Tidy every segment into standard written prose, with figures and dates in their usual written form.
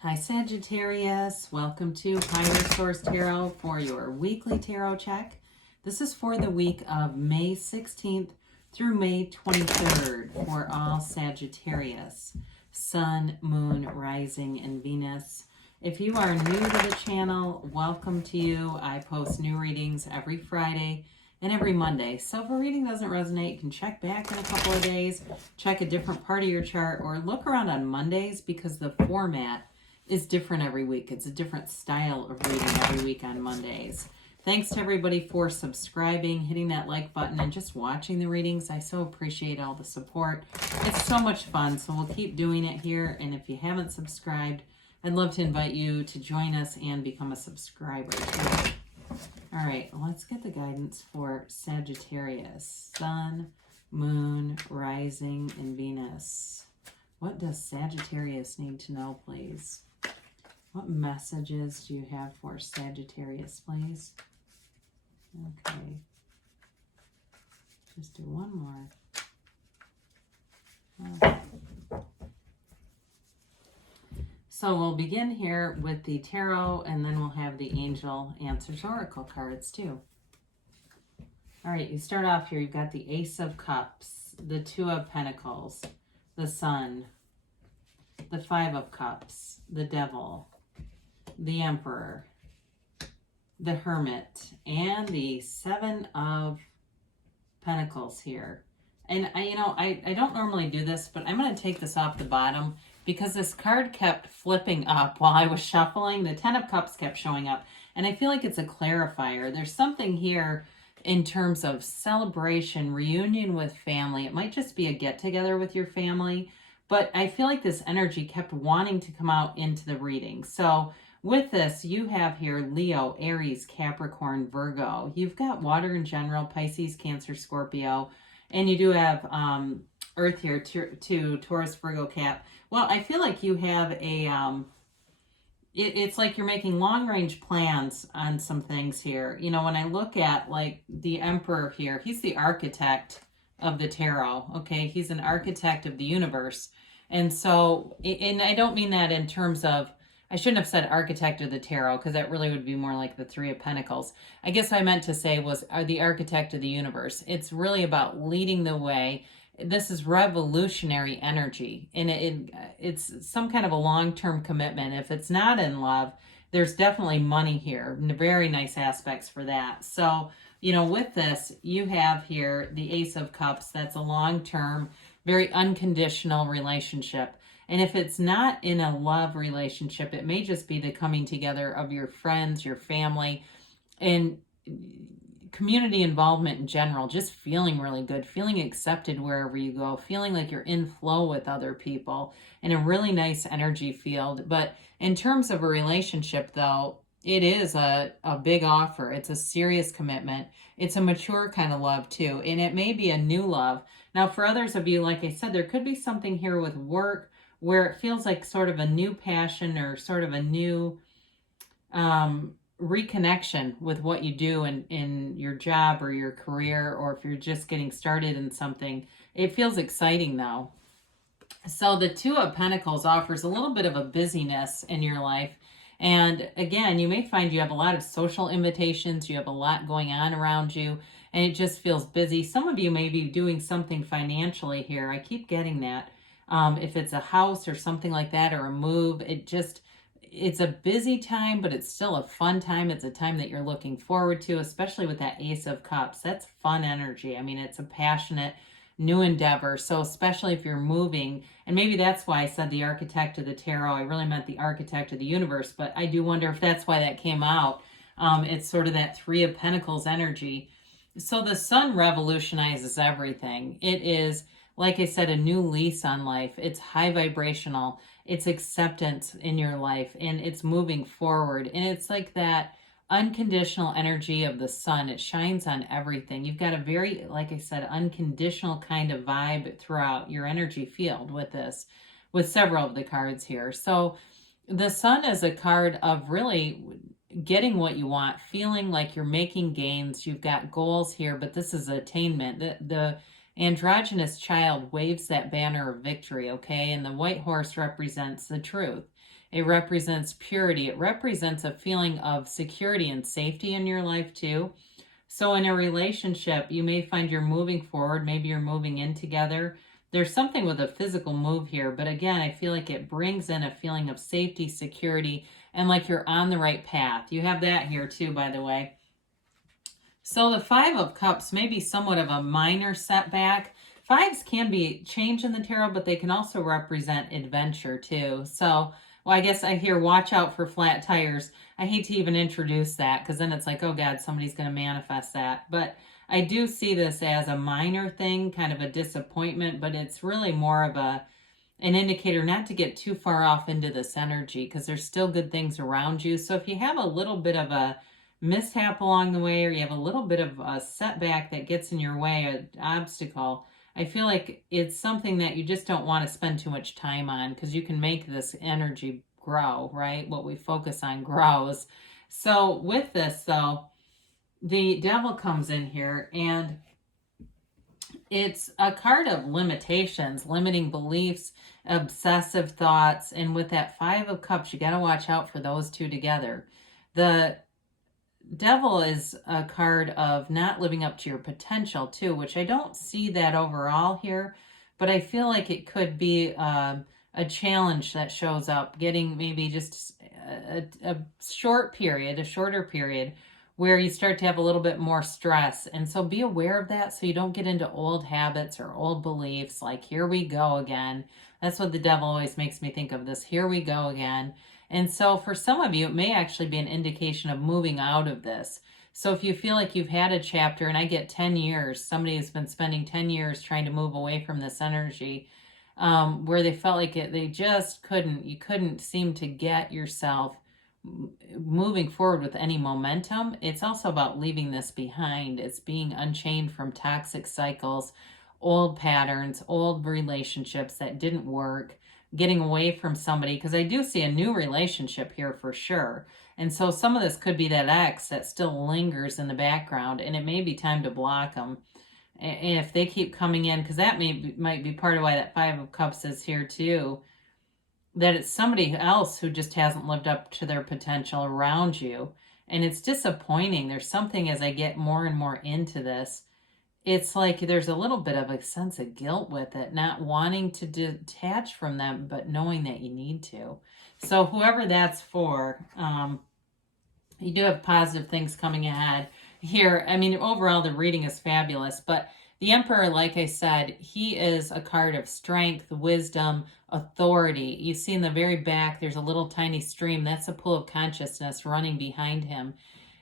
Hi Sagittarius, welcome to Higher Source Tarot for your weekly tarot check. This is for the week of May 16th through May 23rd for all Sagittarius, Sun, Moon, Rising, and Venus. If you are new to the channel, welcome to you. I post new readings every Friday and every Monday. So if a reading doesn't resonate, you can check back in a couple of days, check a different part of your chart, or look around on Mondays because the format is different every week. It's a different style of reading every week on Mondays. Thanks to everybody for subscribing, hitting that like button, and just watching the readings. I so appreciate all the support. It's so much fun, so we'll keep doing it here. And if you haven't subscribed, I'd love to invite you to join us and become a subscriber too. All right, let's get the guidance for Sagittarius, Sun, Moon, Rising, and Venus. What does Sagittarius need to know, please? What messages do you have for Sagittarius, please? Okay. Just do one more. Okay. So we'll begin here with the tarot, and then we'll have the angel answers oracle cards too. All right, you start off here. You've got the Ace of Cups, the Two of Pentacles, the Sun, the Five of Cups, the Devil, the Emperor, the Hermit, and the Seven of Pentacles here. And I don't normally do this, but I'm going to take this off the bottom because this card kept flipping up while I was shuffling. The Ten of Cups kept showing up, and I feel like it's a clarifier. There's something here in terms of celebration, reunion with family. It might just be a get-together with your family, but I feel like this energy kept wanting to come out into the reading. So with this, you have here Leo, Aries, Capricorn, Virgo. You've got water in general, Pisces, Cancer, Scorpio, and you do have Earth here too, Taurus, Virgo, Cap. Well, I feel like you have a, it's like you're making long-range plans on some things here. You know, when I look at like the Emperor here, he's the architect of the tarot, okay? He's an architect of the universe. And so, and I don't mean that in terms of, I shouldn't have said architect of the tarot because that really would be more like the Three of Pentacles. I guess I meant to say was the architect of the universe. It's really about leading the way. This is revolutionary energy, and it's some kind of a long-term commitment. If it's not in love, there's definitely money here. Very nice aspects for that. So, you know, with this, you have here the Ace of Cups. That's a long-term, very unconditional relationship. And if it's not in a love relationship, it may just be the coming together of your friends, your family, and community involvement in general, just feeling really good, feeling accepted wherever you go, feeling like you're in flow with other people in a really nice energy field. But in terms of a relationship, though, it is a big offer. It's a serious commitment. It's a mature kind of love, too. And it may be a new love. Now, for others of you, like I said, there could be something here with work where it feels like sort of a new passion or sort of a new reconnection with what you do in your job or your career, or if you're just getting started in something. It feels exciting, though. So the Two of Pentacles offers a little bit of a busyness in your life. And again, you may find you have a lot of social invitations, you have a lot going on around you, and it just feels busy. Some of you may be doing something financially here. I keep getting that. If it's a house or something like that, or a move, it's a busy time, but it's still a fun time. It's a time that you're looking forward to, especially with that Ace of Cups. That's fun energy. I mean, it's a passionate new endeavor. So especially if you're moving, and maybe that's why I said the architect of the tarot, I really meant the architect of the universe, but I do wonder if that's why that came out. It's sort of that Three of Pentacles energy. So the sun revolutionizes everything. It is, like I said, a new lease on life. It's high vibrational. It's acceptance in your life, and it's moving forward. And it's like that unconditional energy of the sun. It shines on everything. You've got a very, like I said, unconditional kind of vibe throughout your energy field with this, with several of the cards here. So the sun is a card of really getting what you want, feeling like you're making gains. You've got goals here, but this is attainment. The androgynous child waves that banner of victory, okay? And the white horse represents the truth. It represents purity. It represents a feeling of security and safety in your life too. So in a relationship, you may find you're moving forward. Maybe you're moving in together. There's something with a physical move here. But again, I feel like it brings in a feeling of safety, security, and like you're on the right path. You have that here too, by the way. So the Five of Cups may be somewhat of a minor setback. Fives can be change in the tarot, but they can also represent adventure too. So, well, I guess I hear watch out for flat tires. I hate to even introduce that because then it's like, oh God, somebody's going to manifest that. But I do see this as a minor thing, kind of a disappointment, but it's really more of an indicator not to get too far off into this energy because there's still good things around you. So if you have a little bit of a mishap along the way, or you have a little bit of a setback that gets in your way, an obstacle, I feel like it's something that you just don't want to spend too much time on because you can make this energy grow, right? What we focus on grows. So with this though, the Devil comes in here and it's a card of limitations, limiting beliefs, obsessive thoughts. And with that Five of Cups, you got to watch out for those two together. The Devil is a card of not living up to your potential too, which I don't see that overall here, but I feel like it could be a challenge that shows up, getting maybe just a shorter period where you start to have a little bit more stress. And so be aware of that so you don't get into old habits or old beliefs like, here we go again. That's what the Devil always makes me think of, this here we go again. And so for some of you, it may actually be an indication of moving out of this. So if you feel like you've had a chapter, and I get 10 years, somebody has been spending 10 years trying to move away from this energy, where they felt like they just you couldn't seem to get yourself moving forward with any momentum. It's also about leaving this behind. It's being unchained from toxic cycles, old patterns, old relationships that didn't work, getting away from somebody, because I do see a new relationship here for sure. And so some of this could be that ex that still lingers in the background, and it may be time to block them. And if they keep coming in, because that might be part of why that Five of Cups is here too, that it's somebody else who just hasn't lived up to their potential around you. And it's disappointing. There's something, as I get more and more into this, it's like there's a little bit of a sense of guilt with it, not wanting to detach from them, but knowing that you need to. So whoever that's for, you do have positive things coming ahead here. I mean, overall, the reading is fabulous, but the Emperor, like I said, he is a card of strength, wisdom, authority. You see in the very back, there's a little tiny stream. That's a pool of consciousness running behind him.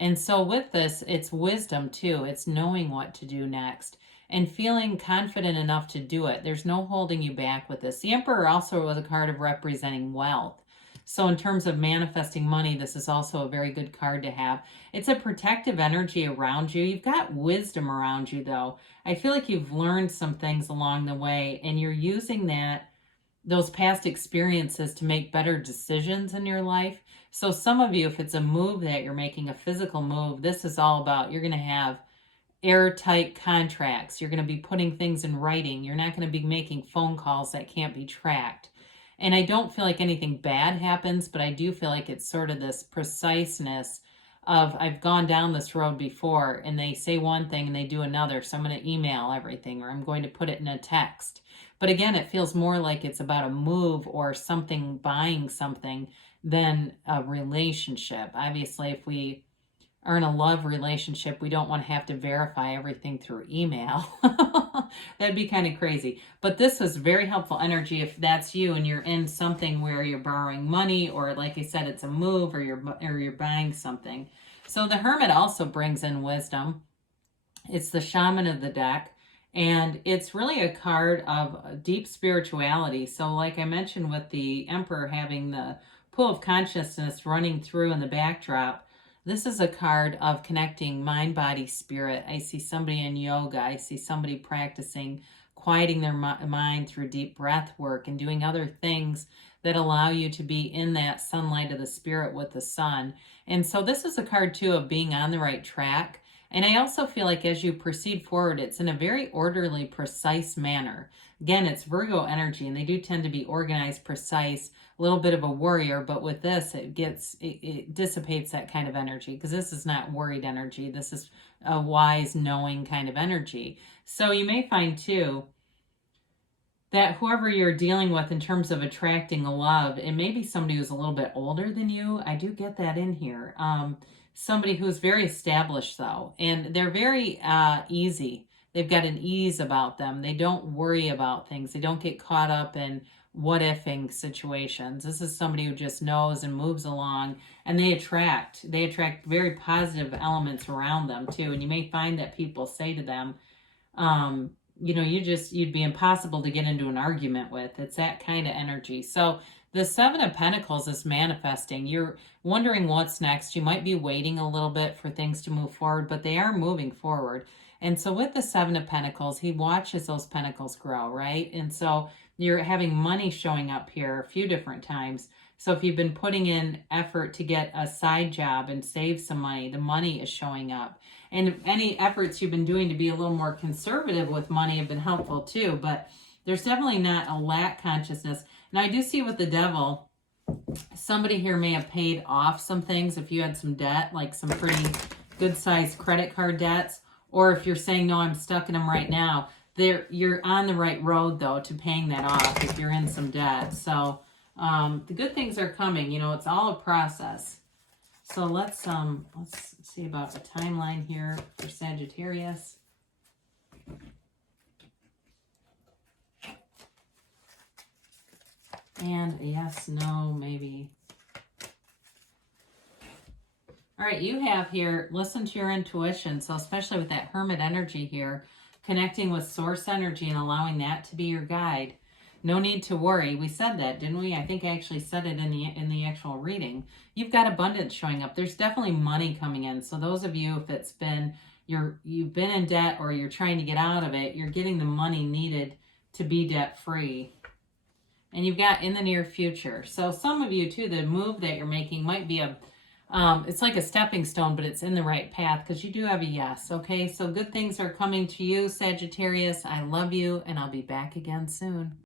And so with this, it's wisdom too. It's knowing what to do next and feeling confident enough to do it. There's no holding you back with this. The Emperor also was a card of representing wealth. So in terms of manifesting money, this is also a very good card to have. It's a protective energy around you. You've got wisdom around you though. I feel like you've learned some things along the way and you're using those past experiences to make better decisions in your life. So some of you, if it's a move that you're making, a physical move, this is all about, you're going to have airtight contracts. You're going to be putting things in writing. You're not going to be making phone calls that can't be tracked. And I don't feel like anything bad happens, but I do feel like it's sort of this preciseness of, I've gone down this road before and they say one thing and they do another. So I'm going to email everything, or I'm going to put it in a text. But again, it feels more like it's about a move or something, buying something, than a relationship. Obviously, if we are in a love relationship, we don't want to have to verify everything through email. That'd be kind of crazy. But this was very helpful energy if that's you and you're in something where you're borrowing money, or like I said, it's a move, or you're buying something. So the Hermit also brings in wisdom. It's the shaman of the deck. And it's really a card of deep spirituality. So like I mentioned with the Emperor having the pool of consciousness running through in the backdrop, this is a card of connecting mind, body, spirit. I see somebody in yoga. I see somebody practicing quieting their mind through deep breath work and doing other things that allow you to be in that sunlight of the spirit with the sun. And so this is a card too of being on the right track. And I also feel like as you proceed forward, it's in a very orderly, precise manner. Again, it's Virgo energy, and they do tend to be organized, precise, a little bit of a worrier, but with this, it dissipates that kind of energy, because this is not worried energy. This is a wise, knowing kind of energy. So you may find too that whoever you're dealing with in terms of attracting a love, it may be somebody who's a little bit older than you. I do get that in here. Somebody who's very established though, and they're very easy. They've got an ease about them. They don't worry about things. They don't get caught up in what-ifing situations. This is somebody who just knows and moves along, and they attract very positive elements around them too. And you may find that people say to them, you know, you'd be impossible to get into an argument with. It's that kind of energy. So the Seven of Pentacles is manifesting. You're wondering what's next. You might be waiting a little bit for things to move forward, but they are moving forward. And so with the Seven of Pentacles, he watches those pentacles grow, right? And so you're having money showing up here a few different times. So if you've been putting in effort to get a side job and save some money, the money is showing up. And any efforts you've been doing to be a little more conservative with money have been helpful too. But there's definitely not a lack consciousness. And I do see with the Devil, somebody here may have paid off some things. If you had some debt, like some pretty good sized credit card debts, or if you're saying, no, I'm stuck in them right now, you're on the right road though to paying that off if you're in some debt. So the good things are coming. You know, it's all a process. So let's see about a timeline here for Sagittarius. And a yes, no, maybe. All right, you have here, listen to your intuition. So especially with that Hermit energy here, connecting with source energy and allowing that to be your guide. No need to worry. We said that, didn't we? I think I actually said it in the actual reading. You've got abundance showing up. There's definitely money coming in. So those of you, if it's been you've been in debt or you're trying to get out of it, you're getting the money needed to be debt free. And you've got in the near future. So some of you too, the move that you're making might be it's like a stepping stone, but it's in the right path because you do have a yes. Okay, so good things are coming to you, Sagittarius. I love you, and I'll be back again soon.